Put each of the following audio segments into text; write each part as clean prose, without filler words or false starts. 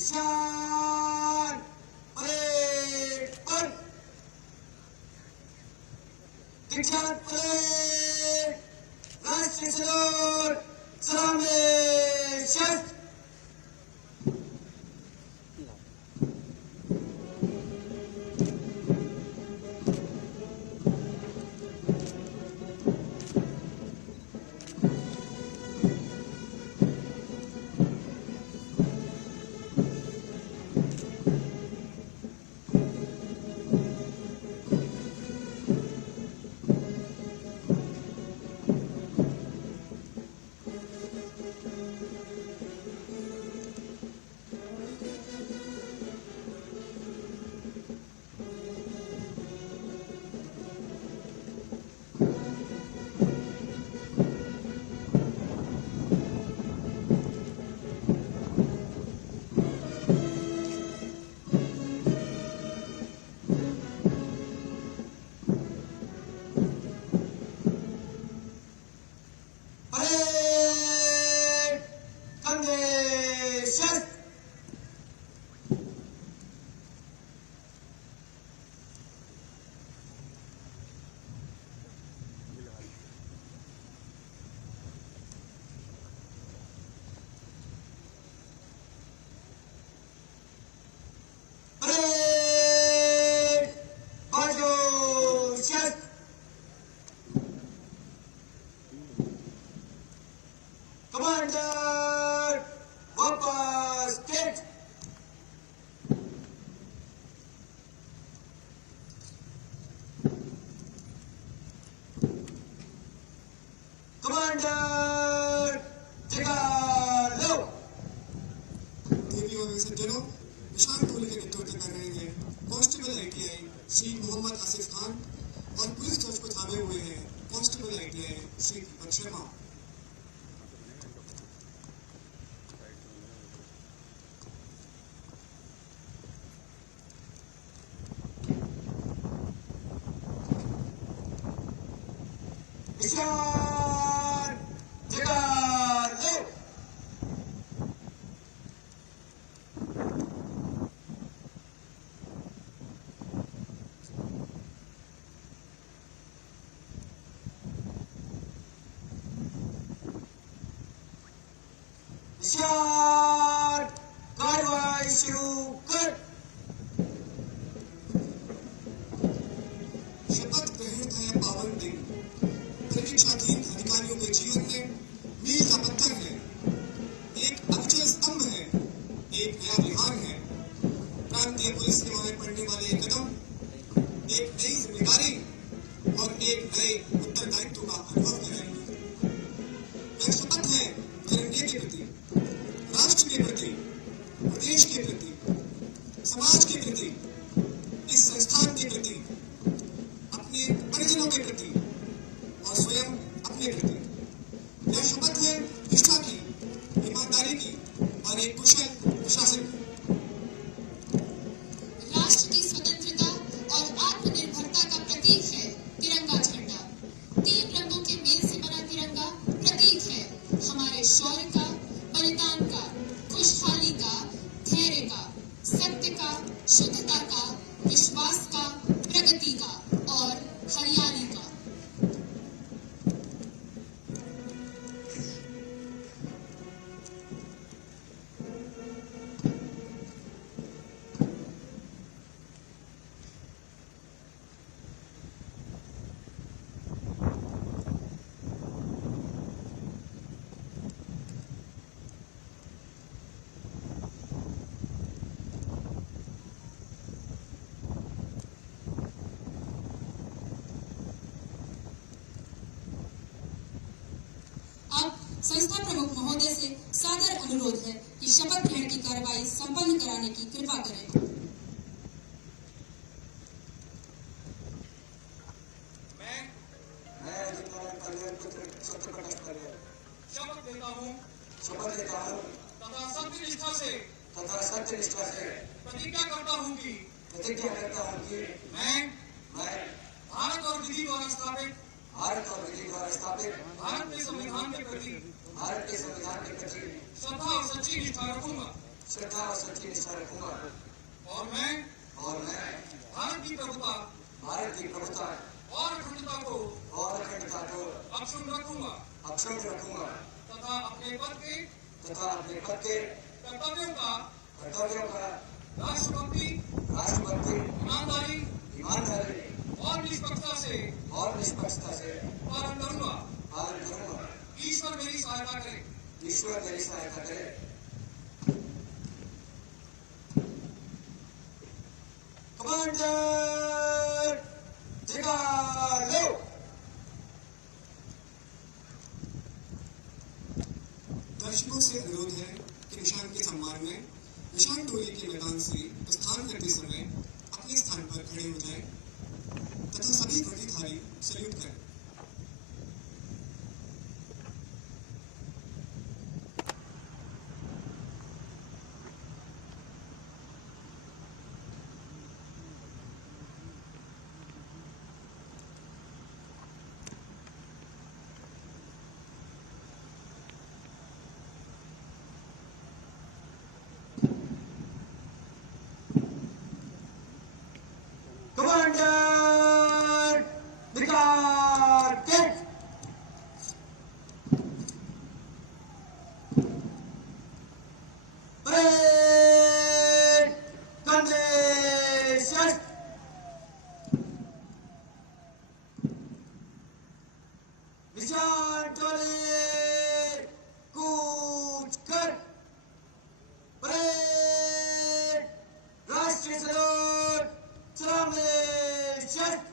निशान परेड पर दीक्षांत परेड राष्ट्रीय सैल्यूट सलामी शस्त्र कमांडर वापस गेट कमांडर जगह लो। देवियों और सज्जनों, निशान टोली के नेतृत्व कर रहे हैं कांस्टेबल आईटीआई श्री मोहम्मद आसिफ खान और पुलिस ध्वज को थामे हुए हैं कांस्टेबल आईटीआई श्री दीपक शर्मा। निशान जगह लो। निशान कार्रवाई शुरू कर। शपथ ग्रहण का यह पावन दिन परीक्षाधीन अधिकारियों के जीवन में मील का पत्थर है, एक अक्षय स्तंभ है, एक नया विहार है। प्रांतीय पुलिस सेवा में पड़ने वाले एक कदम, एक नई जिम्मेदारी और एक नए उत्तरदायित्व का अनुभव कराएंगे। यह शपथ है तिरंगे के प्रति, राष्ट्र के प्रति, प्रदेश के प्रति, समाज के प्रति, इस संस्थान के प्रति, अपने परिजनों के प्रति और स्वयं अपने प्रति। यह शपथ है निष्ठा की, ईमानदारी की और एक कुशल प्रशासन की। राष्ट्र की स्वतंत्रता और आत्मनिर्भरता का प्रतीक है तिरंगा झंडा। 3 रंगों के मेल से बना तिरंगा प्रतीक है हमारे शौर्य का, बलिदान का, खुशहाली का, धैर्य का, सत्य का, शुद्धता का, विश्वास का, प्रगति का और हरियाली का। अब संस्था प्रमुख महोदय से सादर अनुरोध है कि शपथ ग्रहण की कार्रवाई संपन्न कराने की कृपा करें। मैं अधिकारी कल्याण पुत्र छत्रपति कल्याण शपथ देता हूँ तथा सत्यनिष्ठा से प्रतिज्ञा करता हूँ कि मैं भारत और विधि द्वारा स्थापित भारत के संविधान के प्रति श्रद्धा और सच्ची निष्ठा श्रद्धा और सच्ची निष्ठा रखूंगा और मैं भारत की प्रभुता और अखंडता को अक्षुण्ण रखूंगा रखूंगा तथा अपने पद के कर्तव्यों का राष्ट्रभक्ति, ईमानदारी और निष्पक्षता से पालन करूंगा। ईश्वर मेरी सहायता करे। कमांडर जगा लो। दर्शकों से अनुरोध है कि निशान के सम्मान में निशान टोली के मैदान से प्रस्थान करते समय अपने स्थान पर खड़े हो जाएं तथा सभी वर्दीधारी सल्यूट करें। कमांडर निकाल के परेड कंधे शस्त्र निशान टोली कूच कर परेड राष्ट्रीय सैल्यूट सलामी शस्त्र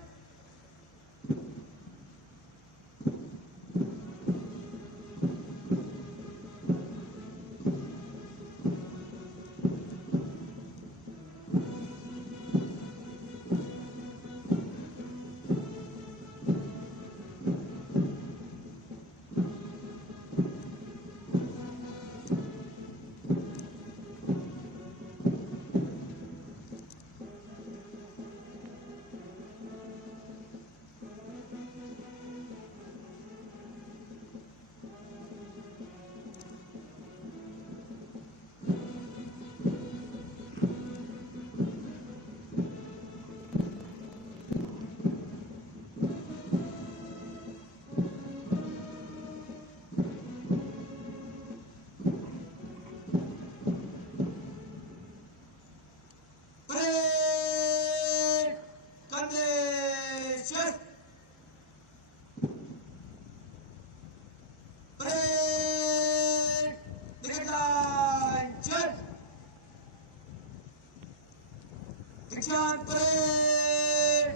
दीक्षांत परेड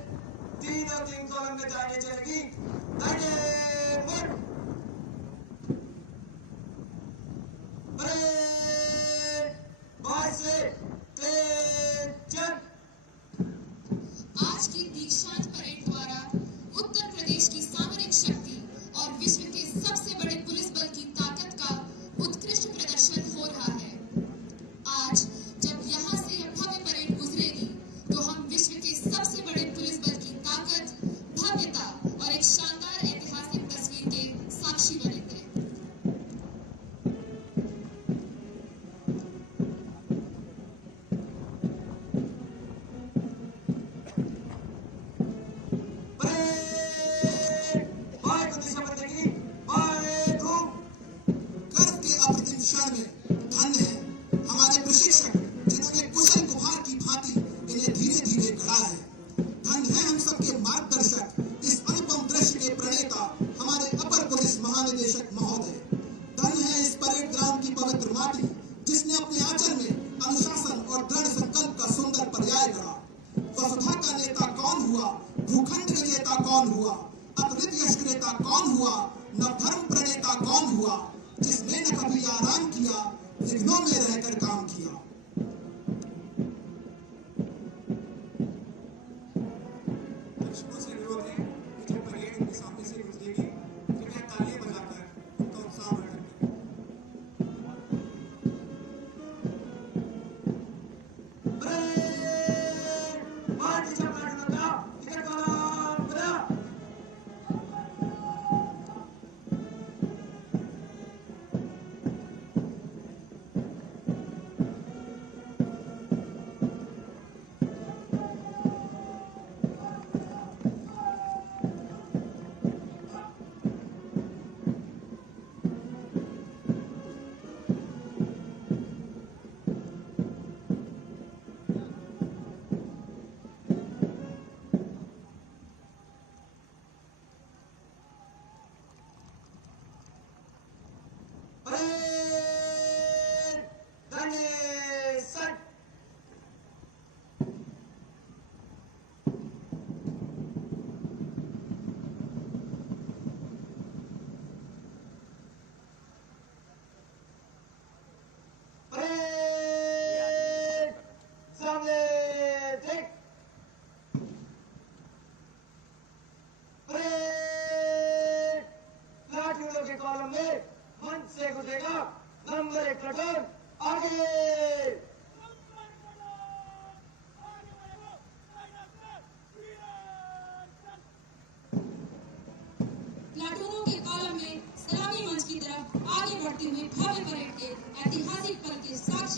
3 और 3 कॉलम में जाने चलेगी। दाहिने मुड़ परेड बाहर से तेज चल। आज की दीक्षांत परेड द्वारा उत्तर प्रदेश की सामरिक शक्ति और विश्व के सबसे बड़े पुलिस बल की ताकत का उत्कृष्ट प्रदर्शन हो रहा है। आज जब यहाँ से यह भव्य परेड गुजरेगी तो हम विश्व के सबसे बड़े पुलिस बल की ताकत, भव्यता और एक शानदार ऐतिहासिक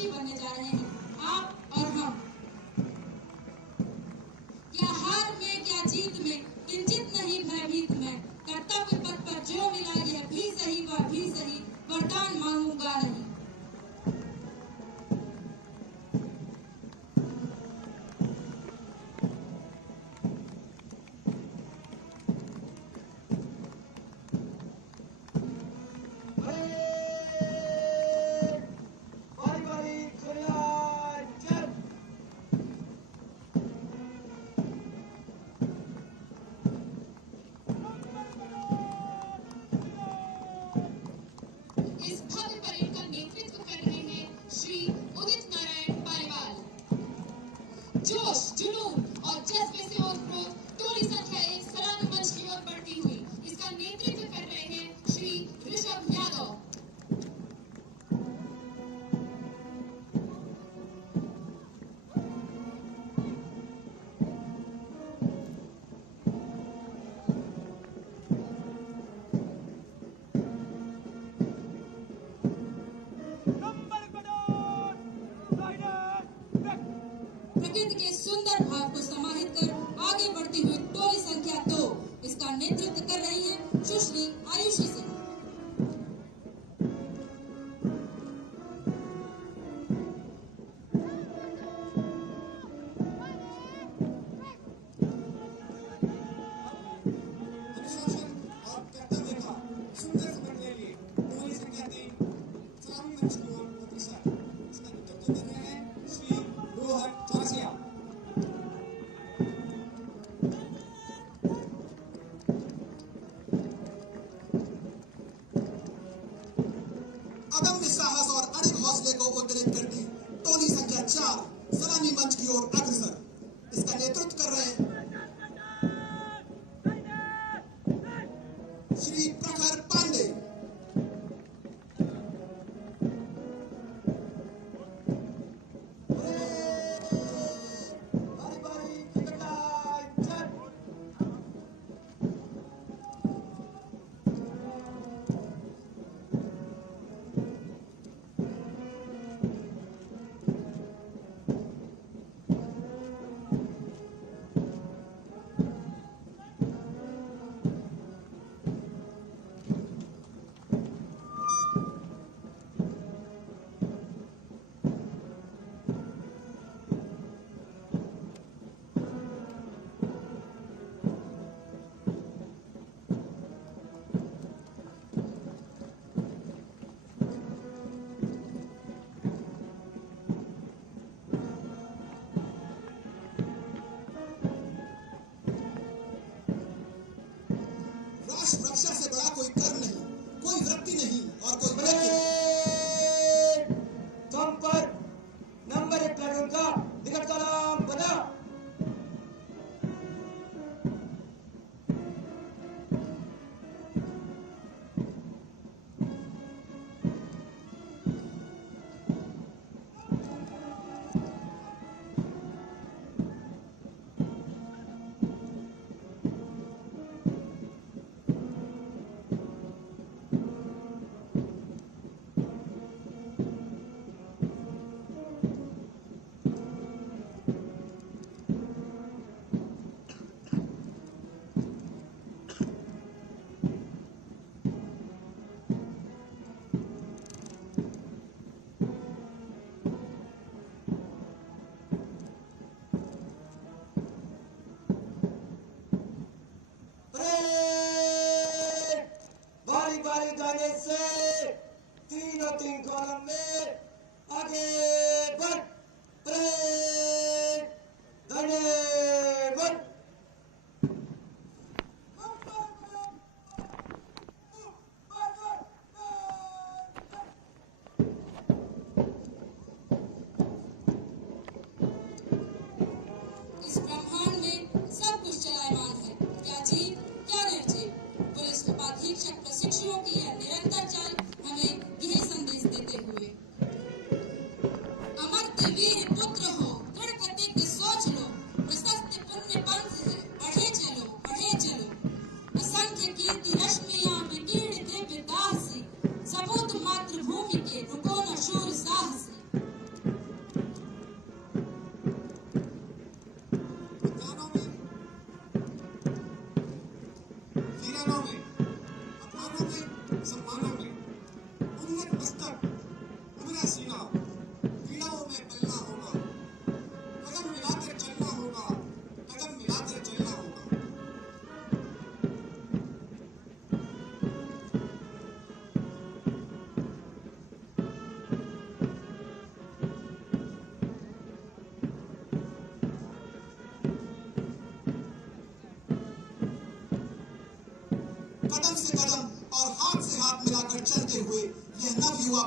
साक्षी बनने जा रहे हैं, आप और हम। क्या हार में क्या जीत में, किंचित नहीं भयभीत में, कर्तव्य पथ पर जो मिला यह भी सही वह भी सही, वरदान मांगूंगा नहीं। इस भव्य परेड का नेतृत्व कर रहे हैं श्री उदित नारायण पालीवाल। जोश, जुनून और जज्बे से ओतप्रोत टोली संख्या 1 सलामी मंच की ओर बढ़ती हुई इसका नेतृत्व कर रहे हैं श्री ऋषभ यादव। प्रकृति के सुंदर भाव को समाहित कर आगे बढ़ती हुई टोली संख्या 2 इसका नेतृत्व कर रही है सुश्री आयुषी सिंह। अनुशासन और कर्तव्य का सुंदर समझ ले लिए टोली संख्या 3 सलामी मंच की ओर अग्रसर। इसका नेतृत्व कर रहे हैं श्री रोहन चासिया। अदम्य साहस और अड़िग हौसले को उद्रेक करके टोली संख्या 4 सलामी मंच की ओर अग्रसर। इसका नेतृत्व कर रहे हैं श्री प्रखर पांडे। राष्ट्र रक्षा से बड़ा कोई कर्म नहीं, कोई वृत्ति नहीं और कोई व्यक्ति नहीं। तुम पर नंबर 1 प्लेटून का निकट का नाम बना। जाने से तीनों 3 कॉलम में आगे बढ़। परेड धन्यवाद। इस ब्रह्मांड में सब कुछ चलायमान है, क्या जीव क्या निर्जीव। पुलिस उपाधीक्षक प्रशिक्षुओं की यह निरंतर चाल हमें यही संदेश देते हुए, अमर वीर पुत्र हो, दृढ़ प्रतिज्ञ सोच लो, प्रशस्त पुण्य पंथ है, बढ़े चलो, असंख्य कीर्ति रश्मियां विकीर्ण दिव्य दाह से, सबूत मातृभूमि के रुको न शूर साहसी।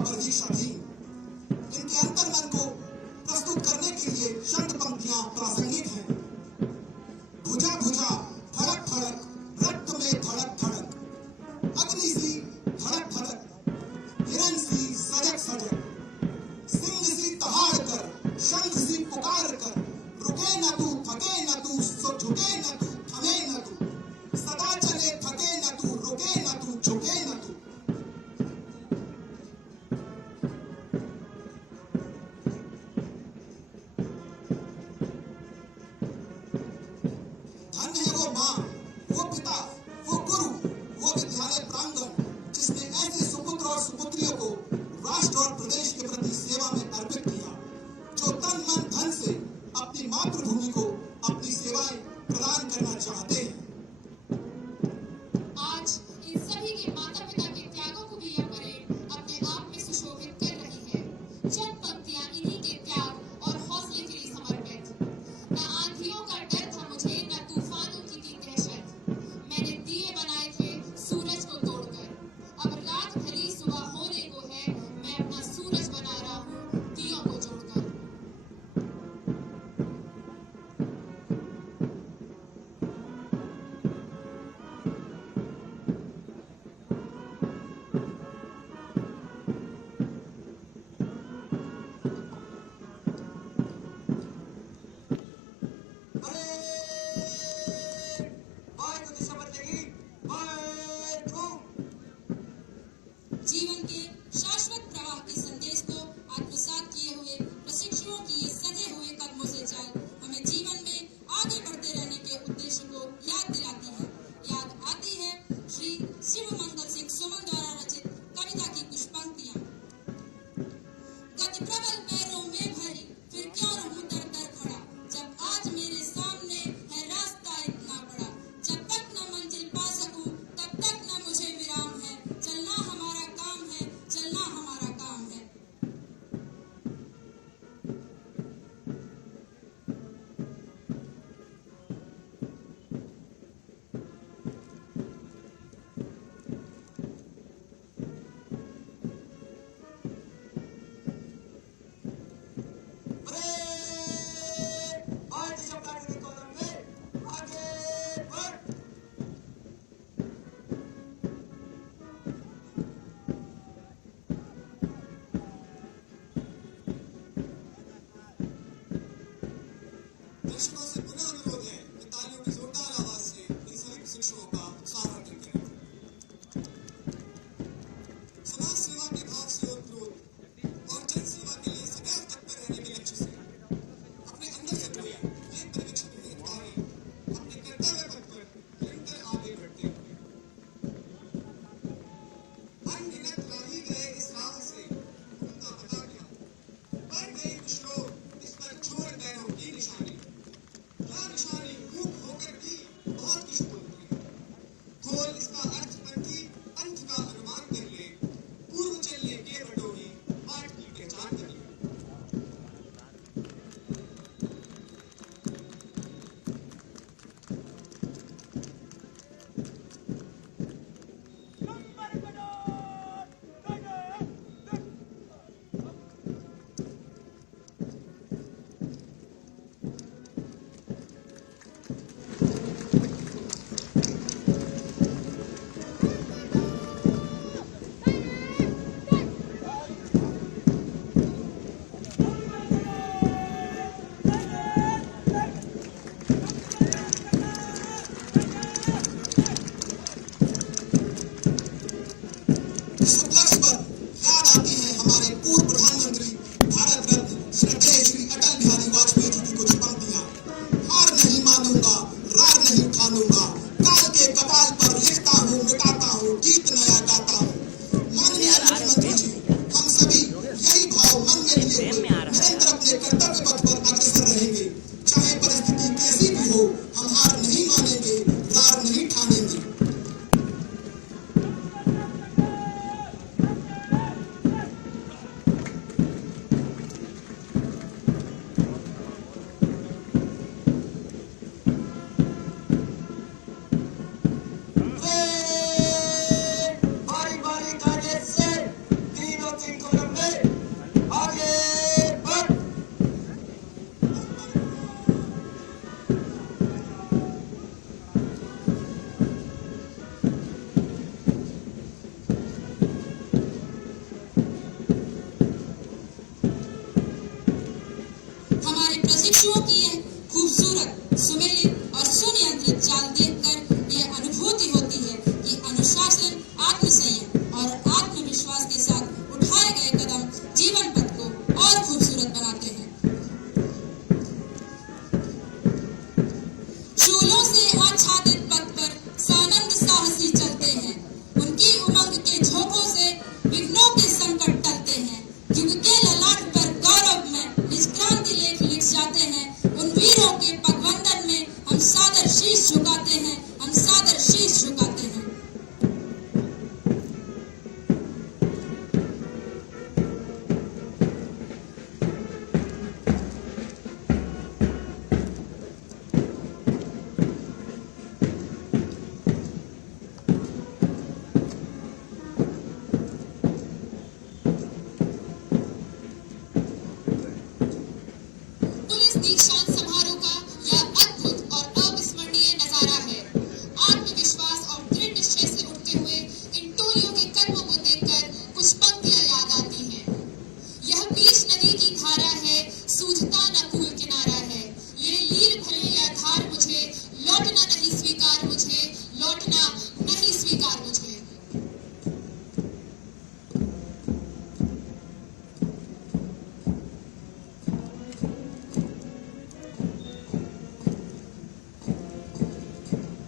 परवीशाधीन। इनके अंतर्मन को प्रस्तुत करने के लिए शब्द पंक्तियां प्रासंगिक हैं। भुजा भुजा धड़क धड़क रक्त में धड़क धड़क, अग्नि सी धड़क धड़क, हिरण सी सजग सजग, सिंह सी दहाड़ कर, शंख सी पुकार कर, रुके न तू थके न तू, सो झुके न तू थमे न तू, सदा चले थके न तू, रुके न तू झुके न तू। धन्य है वो माँ, वो पिता, वो गुरु, वो विद्यालय प्रांगण जिसने ऐसे सुपुत्र और सुपुत्रियों को राष्ट्र और प्रदेश के प्रति सेवा में अर्पित किया, जो तन मन धन से अपनी मातृभूमि को अपनी सेवाएं प्रदान करना चाहते हैं। आज इन सभी के माता पिता के त्यागों को भी यह परेड अपने आप में सुशोभित कर रही है। चंद पंक्तियां इन्हीं के त्याग और हौसले के लिए समर्पित। न आंधियों का डर था मुझे, न तूफानों की थी दहशत। मैंने दिए बनाए थे सूरज को तोड़कर। अब रात ढली सुबह होने को है, मैं अपना सूरज बना रहा हूँ दियों को जोड़कर। बाय को दिशा बदलेगी, बाय ठूम। जीवन के शाश्वत प्रवाह के संदेश को आत्मसात किए हुए प्रशिक्षुओं की ये सजे हुए कदमों से चाल हमें जीवन में आगे बढ़ते रहने के उद्देश्य को याद दिलाती है। याद आती है श्री शिव मंगल सिंह सुमन द्वारा रचित कविता की कुछ पंक्तियां। गति प्रबल पैरों में भरी, फिर क्यों रहूं दर दर खड़ा, जब आज मेरे सामने है रास्ता इतना बड़ा। जब तक न मंजिल पा सकूं, तब तक न मुझे विराम है। चलना हमारा काम है, चलना हमारा काम है। बाय दिशा काटने के कॉलम में आगे बढ़। दर्शकों से पुनः अनुरोध है कि तालियों की जोरदार आवाज से इन सभी प्रशिक्षुओं का उत्साहवर्धन करें। समाज सेवा के भाव से ओतप्रोत और जन सेवा के लिए सदैव तत्पर रहने के लक्ष्य से अपने अंदर से कोई ये परिवीक्षित अधिकारी अपने कर्तव्य पथ पर निरंतर आगे बढ़ते हैं। अनगिनत राही गए इस राह से, उनका पता क्या, बढ़ गए कुछ लोग इस पर छोड़ पैरों की निशानी।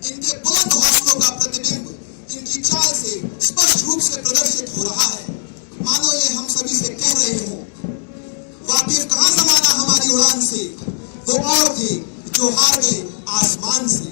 इनके बुलंद हौसलों का प्रतिबिंब इनकी चाल से स्पष्ट रूप से प्रदर्शित हो रहा है। मानो ये हम सभी से कह रहे हों, वाकिफ कहां जमाना हमारी उड़ान से, वो और थे जो हार गए आसमान से।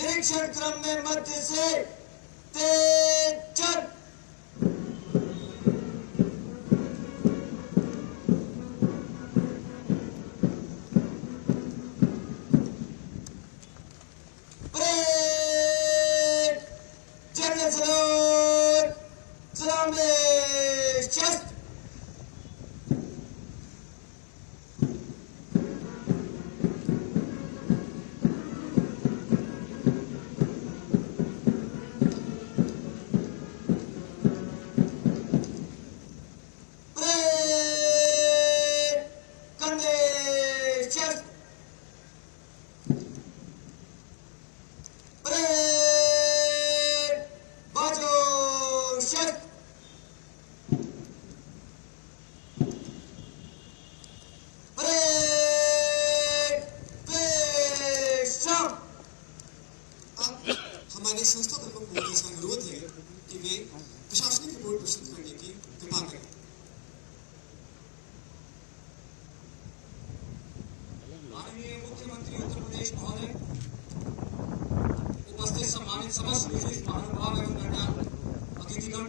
निरीक्षण क्रम में मध्य से तेज चल। जनरल सलोट सलाम शस्त्र। हमारे संस्था प्रमुख महोदय से अनुरोध है कि वे प्रशासनिक रिपोर्ट प्रस्तुत करने की कृपा करें। माननीय मुख्यमंत्री उत्तर प्रदेश महोदय, उपस्थित सम्मानित समस्त विशिष्ट महानुभाव एवं गणमान्य अतिथिगण,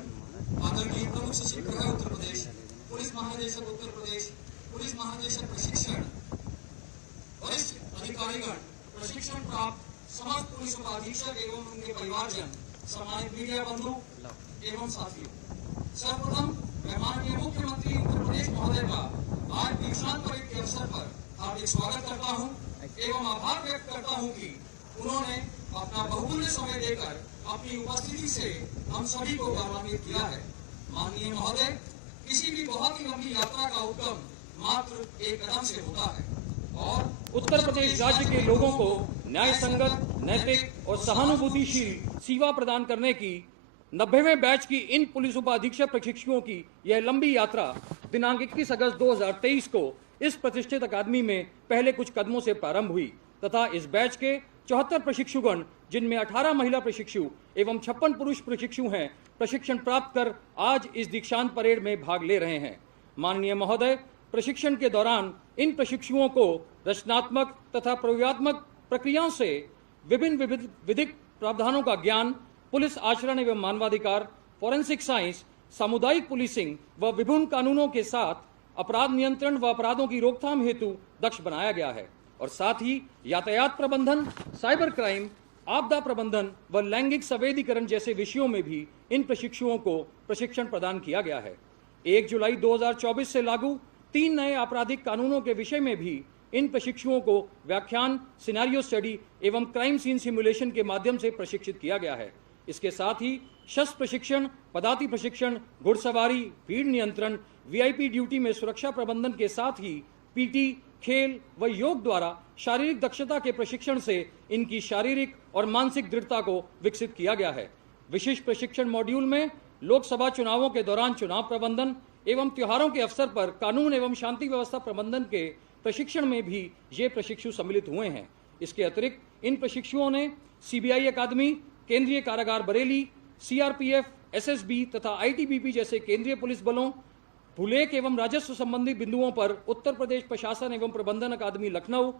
आदरणीय प्रमुख सचिव गृह उत्तर प्रदेश, पुलिस महानिदेशक उत्तर प्रदेश, पुलिस महानिदेशक प्रशिक्षण, वरिष्ठ अधिकारीगण, प्रशिक्षण प्राप्त समस्त पुलिस उपाधीक्षक एवं उनके परिवारजन, सम्मानित मीडिया बंधु एवं साथियों, सर्वप्रथम मैं माननीय मुख्यमंत्री उत्तर प्रदेश महोदय का आज दीक्षांत परेड के अवसर पर हार्दिक स्वागत करता हूं एवं आभार व्यक्त करता हूं कि उन्होंने अपना बहुमूल्य समय देकर अपनी उपस्थिति से हम सभी को गौरवान्वित किया है। माननीय महोदय, किसी भी बहुत ही लंबी यात्रा का उद्गम मात्र एक कदम से होता है और उत्तर प्रदेश राज्य के लोगों को न्याय संगत, नैतिक और सहानुभूतिशील सेवा प्रदान करने की 90वें बैच की इन पुलिस उपाधीक्षक प्रशिक्षुओं की यह लंबी यात्रा दिनांक 21 अगस्त 2023 को इस प्रतिष्ठित अकादमी में पहले कुछ कदमों से प्रारंभ हुई तथा इस बैच के 74 प्रशिक्षुगण, जिनमें 18 महिला प्रशिक्षु एवं 56 पुरुष प्रशिक्षु हैं, प्रशिक्षण प्राप्त कर आज इस दीक्षांत परेड में भाग ले रहे हैं। माननीय महोदय, प्रशिक्षण के दौरान इन प्रशिक्षुओं को रचनात्मक तथा प्रयोगात्मक प्रक्रियाओं से विभिन्न विधिक प्रावधानों का ज्ञान, पुलिस आचरण एवं मानवाधिकार, फॉरेंसिक साइंस, सामुदायिक पुलिसिंग व विभिन्न कानूनों के साथ अपराध नियंत्रण व अपराधों की रोकथाम हेतु दक्ष बनाया गया है और साथ ही यातायात प्रबंधन, साइबर क्राइम, आपदा प्रबंधन व लैंगिक संवेदीकरण जैसे विषयों में भी इन प्रशिक्षुओं को प्रशिक्षण प्रदान किया गया है। 1 जुलाई 2024 से लागू 3 नए आपराधिक कानूनों के विषय में भी इन प्रशिक्षुओं को व्याख्यान, सिनेरियो स्टडी एवं क्राइम सीन सिमुलेशन के माध्यम से प्रशिक्षित किया गया है। इसके साथ ही शस्त्र प्रशिक्षण, पदाति प्रशिक्षण, घुड़सवारी, भीड़ नियंत्रण, वीआईपी ड्यूटी में सुरक्षा प्रबंधन के साथ ही पीटी, खेल व योग द्वारा शारीरिक दक्षता के प्रशिक्षण से इनकी शारीरिक और मानसिक दृढ़ता को विकसित किया गया है। विशिष्ट प्रशिक्षण मॉड्यूल में लोकसभा चुनावों के दौरान चुनाव प्रबंधन एवं त्योहारों के अवसर पर कानून एवं शांति व्यवस्था प्रबंधन के प्रशिक्षण में भी ये प्रशिक्षु सम्मिलित हुए हैं। इसके अतिरिक्त इन प्रशिक्षुओं ने सीबीआई अकादमी, केंद्रीय कारागार बरेली, सीआरपीएफ, एसएसबी तथा आईटीबीपी जैसे केंद्रीय पुलिस बलों, भूलेख एवं राजस्व संबंधी बिंदुओं पर उत्तर प्रदेश प्रशासन एवं प्रबंधन अकादमी लखनऊ,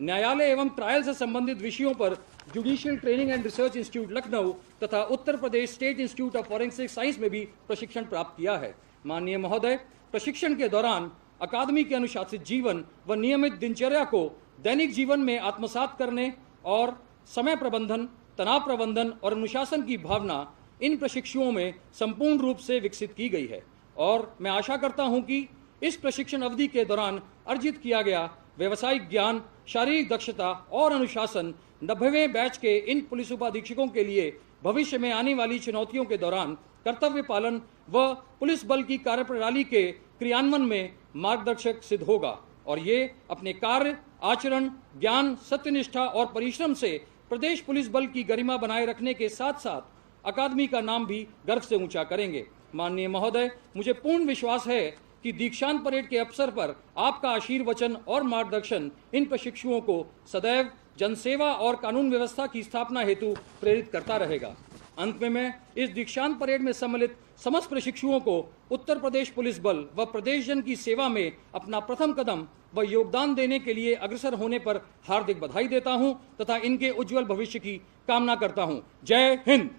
न्यायालय एवं ट्रायल से संबंधित विषयों पर judicial training and research institute Lucknow तथा Uttar Pradesh state institute of forensic science में भी प्रशिक्षण प्राप्त किया है। माननीय महोदय, प्रशिक्षण के दौरान अकादमी के अनुशासित जीवन व नियमित दिनचर्या को दैनिक जीवन में आत्मसात करने और समय प्रबंधन, तनाव प्रबंधन और अनुशासन की भावना इन प्रशिक्षुओं में संपूर्ण रूप से विकसित की गई है और मैं आशा करता हूं कि इस प्रशिक्षण अवधि के दौरान अर्जित किया गया व्यवसायिक ज्ञान, शारीरिक दक्षता और अनुशासन 90वें बैच के इन पुलिस उपाधीक्षकों के लिए भविष्य में आने वाली चुनौतियों के दौरान कर्तव्य पालन व पुलिस बल की कार्यप्रणाली के क्रियान्वयन में मार्गदर्शक सिद्ध होगा और ये अपने कार्य, आचरण, ज्ञान, सत्यनिष्ठा और परिश्रम से प्रदेश पुलिस बल की गरिमा बनाए रखने के साथ साथ अकादमी का नाम भी गर्व से ऊंचा करेंगे। माननीय महोदय, मुझे पूर्ण विश्वास है कि दीक्षांत परेड के अवसर पर आपका आशीर्वचन और मार्गदर्शन इन प्रशिक्षुओं को सदैव जनसेवा और कानून व्यवस्था की स्थापना हेतु प्रेरित करता रहेगा। अंत में मैं इस दीक्षांत परेड में सम्मिलित समस्त प्रशिक्षुओं को उत्तर प्रदेश पुलिस बल व प्रदेश जन की सेवा में अपना प्रथम कदम व योगदान देने के लिए अग्रसर होने पर हार्दिक बधाई देता हूं तथा इनके उज्जवल भविष्य की कामना करता हूं। जय हिंद।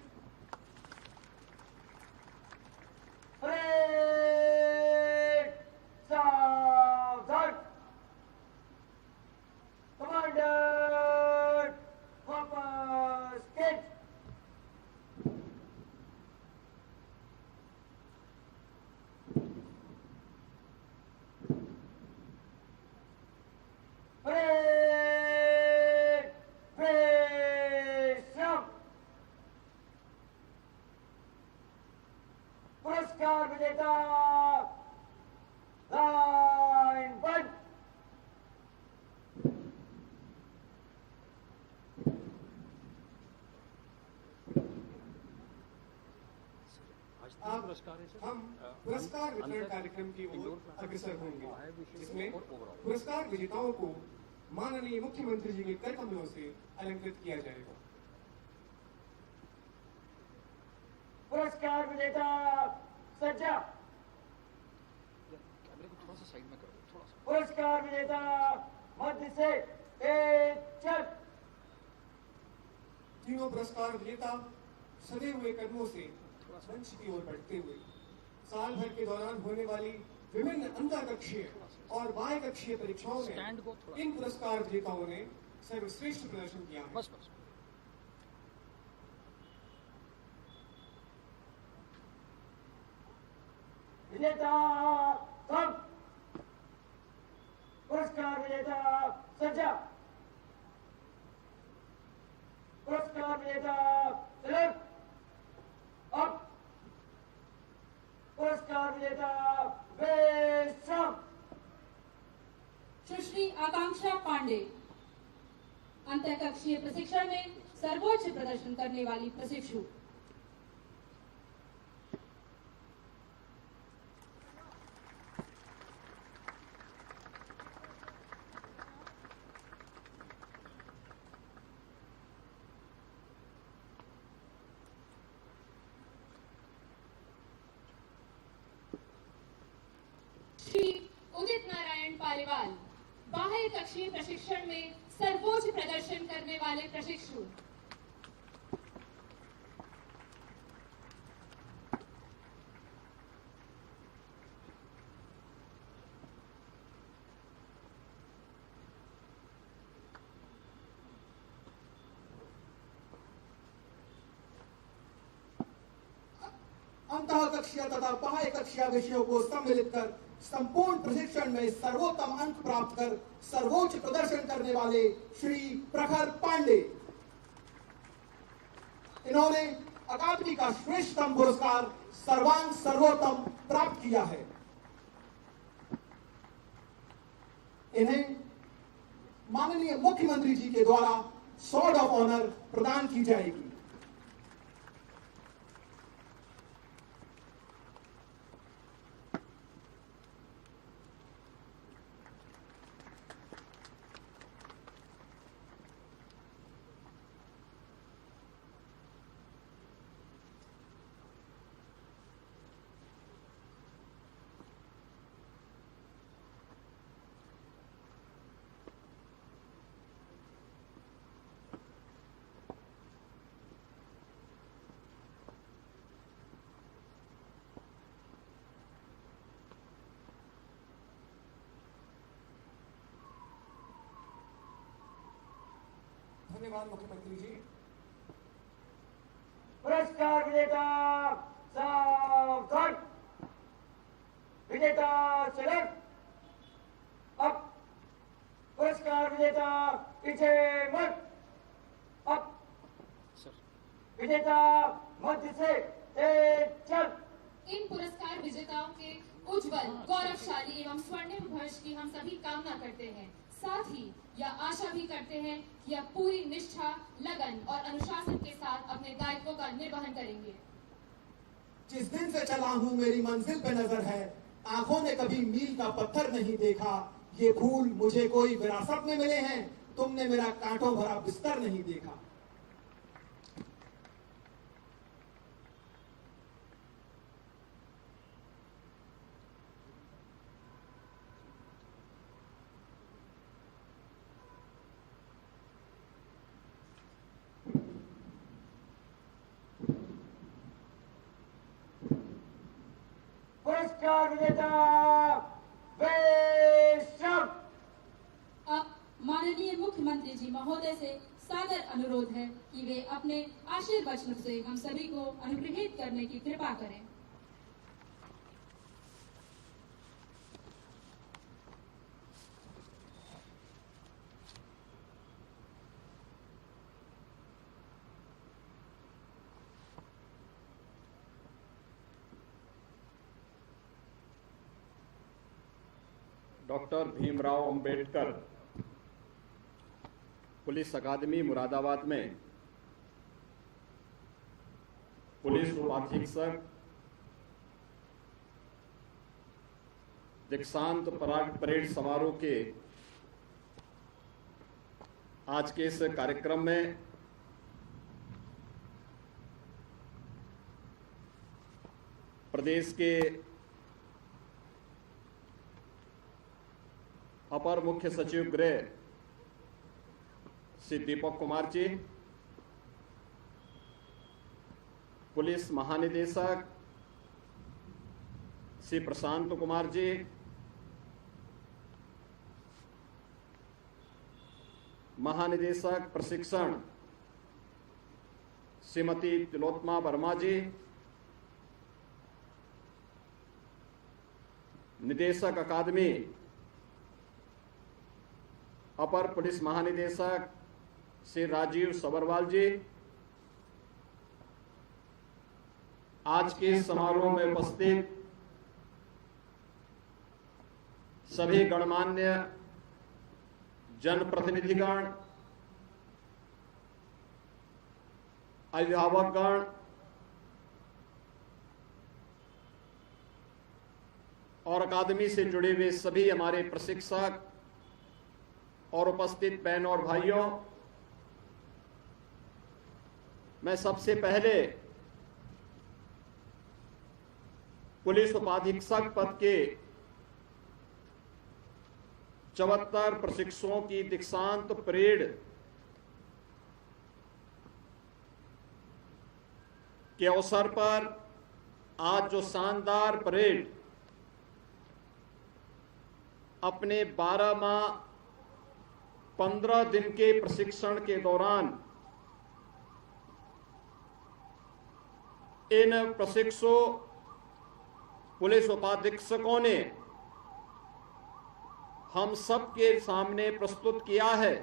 पुरस्कार विजेता लाइन बंद। अब हम पुरस्कार वितरण कार्यक्रम की ओर अग्रसर होंगे, जिसमें पुरस्कार विजेताओं को माननीय मुख्यमंत्री जी के कर कमलों से अलंकृत किया जाएगा। पुरस्कार विजेता सज्जा। पुरस्कार विजेता मध्य से चल। तीनों पुरस्कार विजेता सदे हुए कदमों से मंच की ओर बढ़ते हुए साल भर के दौरान होने वाली विभिन्न अंतरकक्षीय और बाह्य कक्षीय परीक्षाओं में इन पुरस्कार विजेताओं ने सर्वश्रेष्ठ प्रदर्शन किया है। विजेता सब। पुरस्कार विजेता सज्जा। पुरस्कार विजेता तिलक। अब पुरस्कार विजेता वेशम। सुश्री आकांक्षा पांडे अंतरकक्षीय प्रशिक्षण में सर्वोच्च प्रदर्शन करने वाली प्रशिक्षु। श्री उदित नारायण पालीवाल बाह्य कक्षीय प्रशिक्षण में सर्वोच्च प्रदर्शन करने वाले प्रशिक्षु। अंतः कक्षीय तथा बाह्य कक्षीय विषयों को सम्मिलित कर संपूर्ण प्रशिक्षण में सर्वोत्तम अंक प्राप्त कर सर्वोच्च प्रदर्शन करने वाले श्री प्रखर पांडे, इन्होंने अकादमी का श्रेष्ठतम पुरस्कार सर्वांग सर्वोत्तम प्राप्त किया है। इन्हें माननीय मुख्यमंत्री जी के द्वारा स्वॉर्ड ऑफ ऑनर प्रदान की जाएगी। धन्यवाद मुख्यमंत्री जी। पुरस्कार विजेता सावधान। विजेता सेलेक्ट। अप। पुरस्कार विजेता पीछे मत। अप। विजेता मध्य से चल। इन पुरस्कार विजेताओं के उज्जवल, गौरवशाली एवं स्वर्णिम भविष्य की हम सभी कामना करते हैं। साथ ही यह आशा भी करते हैं कि अब पूरी निष्ठा, लगन और अनुशासन के साथ अपने दायित्वों का निर्वहन करेंगे। जिस दिन से चला हूँ मेरी मंजिल पे नजर है, आंखों ने कभी मील का पत्थर नहीं देखा। ये फूल मुझे कोई विरासत में मिले हैं, तुमने मेरा कांटों भरा बिस्तर नहीं देखा। पुरस्कार विजेता बेशक। अब माननीय मुख्यमंत्री जी महोदय से सादर अनुरोध है कि वे अपने आशीर्वचन से हम सभी को अनुग्रहित करने की कृपा करें। डॉक्टर भीमराव अंबेडकर पुलिस अकादमी मुरादाबाद में पुलिस उपाधीक्षक दीक्षांत परेड समारोह के आज के इस कार्यक्रम में प्रदेश के अपर मुख्य सचिव गृह श्री दीपक कुमार जी, पुलिस महानिदेशक श्री प्रशांत कुमार जी, महानिदेशक प्रशिक्षण श्रीमती तिलोत्तमा वर्मा जी, निदेशक अकादमी अपर पुलिस महानिदेशक श्री राजीव सबरवाल जी, आज के समारोह में उपस्थित सभी गणमान्य जनप्रतिनिधिगण, अभिभावकगण और अकादमी से जुड़े हुए सभी हमारे प्रशिक्षक और उपस्थित बहनों और भाइयों, मैं सबसे पहले पुलिस उपाधीक्षक पद के 74 प्रशिक्षुओं की दीक्षांत परेड के अवसर पर आज जो शानदार परेड अपने 12 माह 15 दिन के प्रशिक्षण के दौरान इन प्रशिक्षु पुलिस उपाधीक्षकों ने हम सब के सामने प्रस्तुत किया है,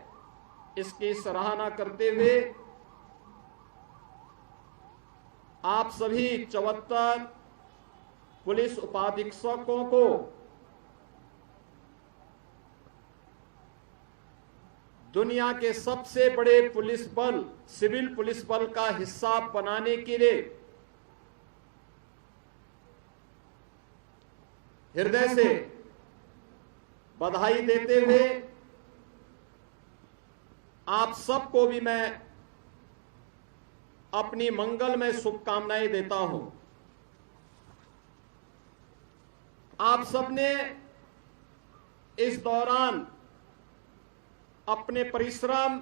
इसकी सराहना करते हुए आप सभी 74 पुलिस उपाधीक्षकों को दुनिया के सबसे बड़े पुलिस बल, सिविल पुलिस बल का हिस्सा बनाने के लिए हृदय से बधाई देते हुए आप सबको भी मैं अपनी मंगलमय शुभकामनाएं देता हूं। आप सबने इस दौरान अपने परिश्रम,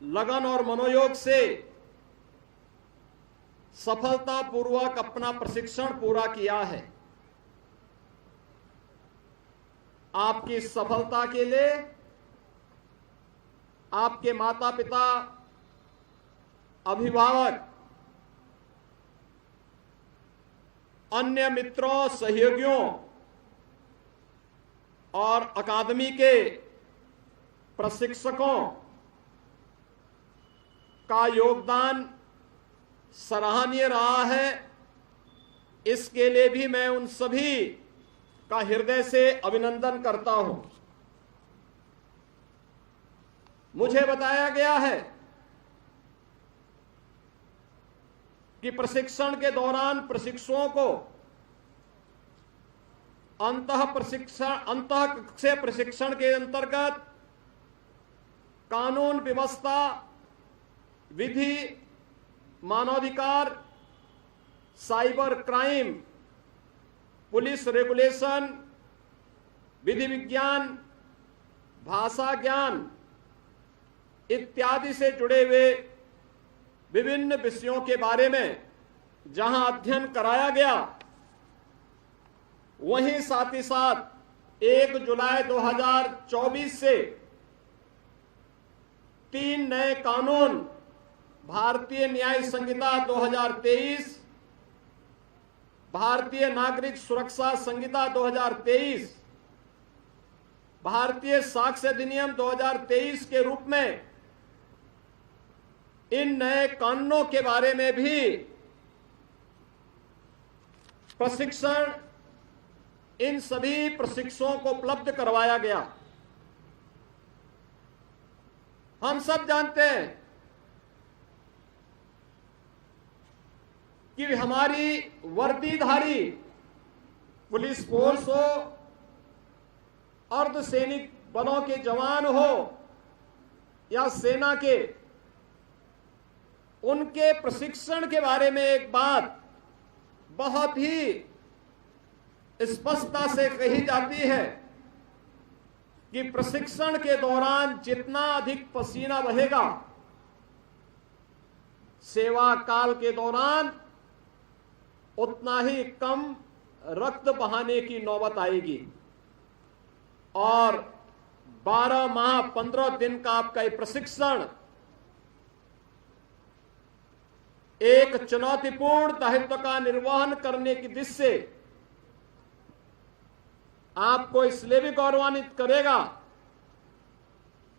लगन और मनोयोग से सफलतापूर्वक अपना प्रशिक्षण पूरा किया है। आपकी सफलता के लिए आपके माता पिता, अभिभावक, अन्य मित्रों, सहयोगियों और अकादमी के प्रशिक्षकों का योगदान सराहनीय रहा है। इसके लिए भी मैं उन सभी का हृदय से अभिनंदन करता हूं। मुझे बताया गया है कि प्रशिक्षण के दौरान प्रशिक्षुओं को अंतः कक्ष प्रशिक्षण के अंतर्गत कानून व्यवस्था, विधि, मानवाधिकार, साइबर क्राइम, पुलिस रेगुलेशन, विधि विज्ञान, भाषा ज्ञान इत्यादि से जुड़े हुए विभिन्न विषयों के बारे में जहां अध्ययन कराया गया, वहीं साथ ही साथ 1 जुलाई 2024 से 3 नए कानून, भारतीय न्याय संहिता 2023, भारतीय नागरिक सुरक्षा संहिता 2023, भारतीय साक्ष्य अधिनियम 2023 के रूप में इन नए कानूनों के बारे में भी प्रशिक्षण इन सभी प्रशिक्षुओं को उपलब्ध करवाया गया। हम सब जानते हैं कि हमारी वर्दीधारी पुलिस फोर्स हो, अर्धसैनिक बलों के जवान हो या सेना के, उनके प्रशिक्षण के बारे में एक बात बहुत ही स्पष्टता से कही जाती है कि प्रशिक्षण के दौरान जितना अधिक पसीना बहेगा, सेवा काल के दौरान उतना ही कम रक्त बहाने की नौबत आएगी। और 12 माह 15 दिन का आपका ये प्रशिक्षण एक चुनौतीपूर्ण दायित्व का निर्वहन करने की दिशा से आपको इसलिए भी गौरवान्वित करेगा,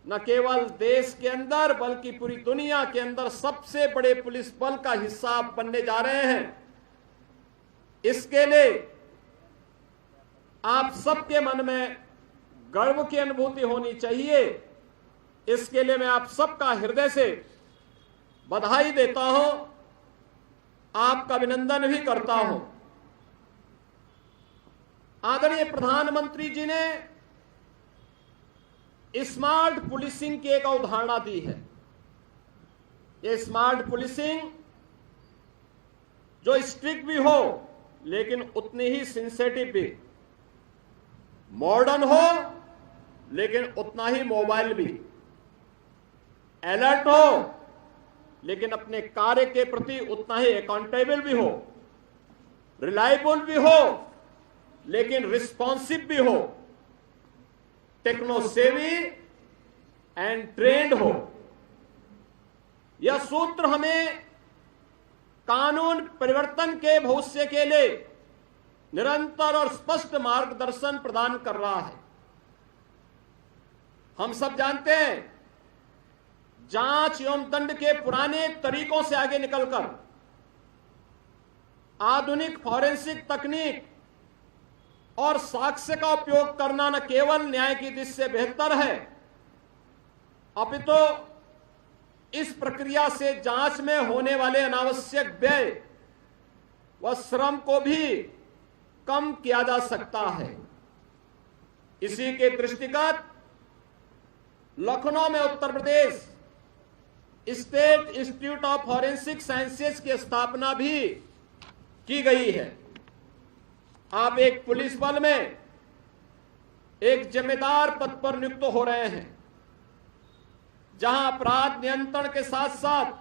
न केवल देश के अंदर बल्कि पूरी दुनिया के अंदर सबसे बड़े पुलिस बल का हिस्सा आप बनने जा रहे हैं। इसके लिए आप सबके मन में गर्व की अनुभूति होनी चाहिए। इसके लिए मैं आप सबका हृदय से बधाई देता हूं, आपका अभिनंदन भी करता हूं। आदरणीय प्रधानमंत्री जी ने स्मार्ट पुलिसिंग की एक अवधारणा दी है। ये स्मार्ट पुलिसिंग जो स्ट्रिक्ट भी हो लेकिन उतनी ही सेंसिटिव भी, मॉडर्न हो लेकिन उतना ही मोबाइल भी, अलर्ट हो लेकिन अपने कार्य के प्रति उतना ही अकाउंटेबल भी हो, रिलायबल भी हो लेकिन रिस्पॉन्सिव भी हो, टेक्नो सेवी एंड ट्रेंड हो। यह सूत्र हमें कानून परिवर्तन के भविष्य के लिए निरंतर और स्पष्ट मार्गदर्शन प्रदान कर रहा है। हम सब जानते हैं, जांच एवं दंड के पुराने तरीकों से आगे निकलकर आधुनिक फॉरेंसिक तकनीक और साक्ष्य का उपयोग करना न केवल न्याय की दृष्टि से बेहतर है, अपितु इस प्रक्रिया से जांच में होने वाले अनावश्यक व्यय व श्रम को भी कम किया जा सकता है। इसी के दृष्टिगत लखनऊ में Uttar Pradesh state institute of forensic sciences की स्थापना भी की गई है। आप एक पुलिस बल में एक जिम्मेदार पद पर नियुक्त हो रहे हैं, जहां अपराध नियंत्रण के साथ साथ